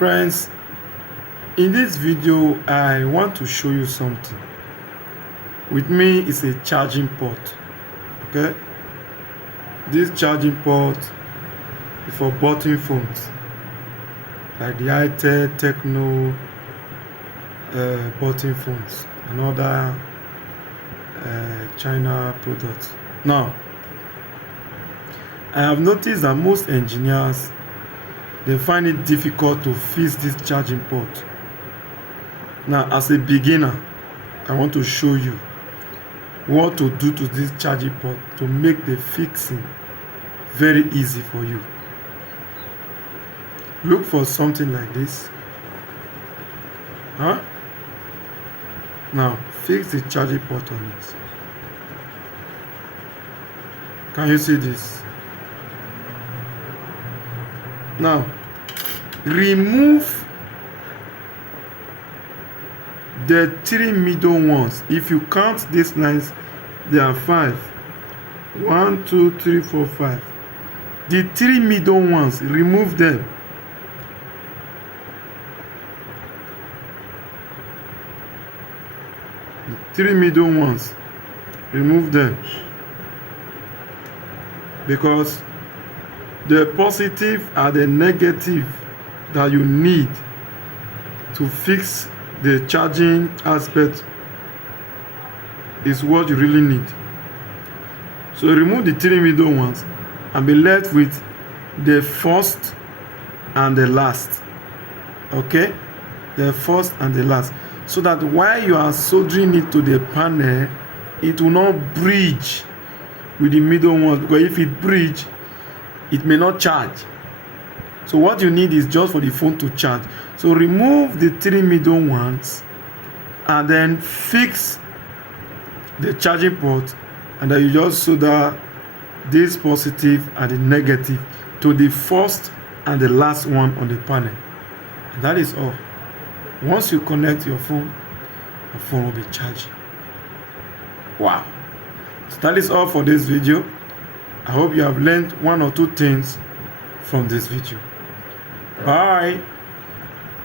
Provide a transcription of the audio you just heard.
Friends, in this video I want to show you something. With me is a charging port. Okay, this charging port is for button phones like the itel, Tecno button phones and other China products. Now, I have noticed that most engineers, they find it difficult to fix this charging port. Now, as a beginner, I want to show you what to do to this charging port to make the fixing very easy for you. Look for something like this. Now, fix the charging port on it. Can you see this? Now, remove the three middle ones. If you count these lines, there are 5. 1, 2, 3, 4, 5. The three middle ones, remove them. The three middle ones, remove them, because the positive and the negative that you need to fix the charging aspect is what you really need. So remove the three middle ones and be left with the first and the last. Okay, the first and the last, so that while you are soldering it to the panel, it will not bridge with the middle ones, because if it bridge, it may not charge. So what you need is just for the phone to charge. So remove the three middle ones and then fix the charging port, and then you just solder this positive and the negative to the first and the last one on the panel. And that is all. Once you connect your phone will be charging. Wow. So that is all for this video. I hope you have learned one or two things from this video. Bye.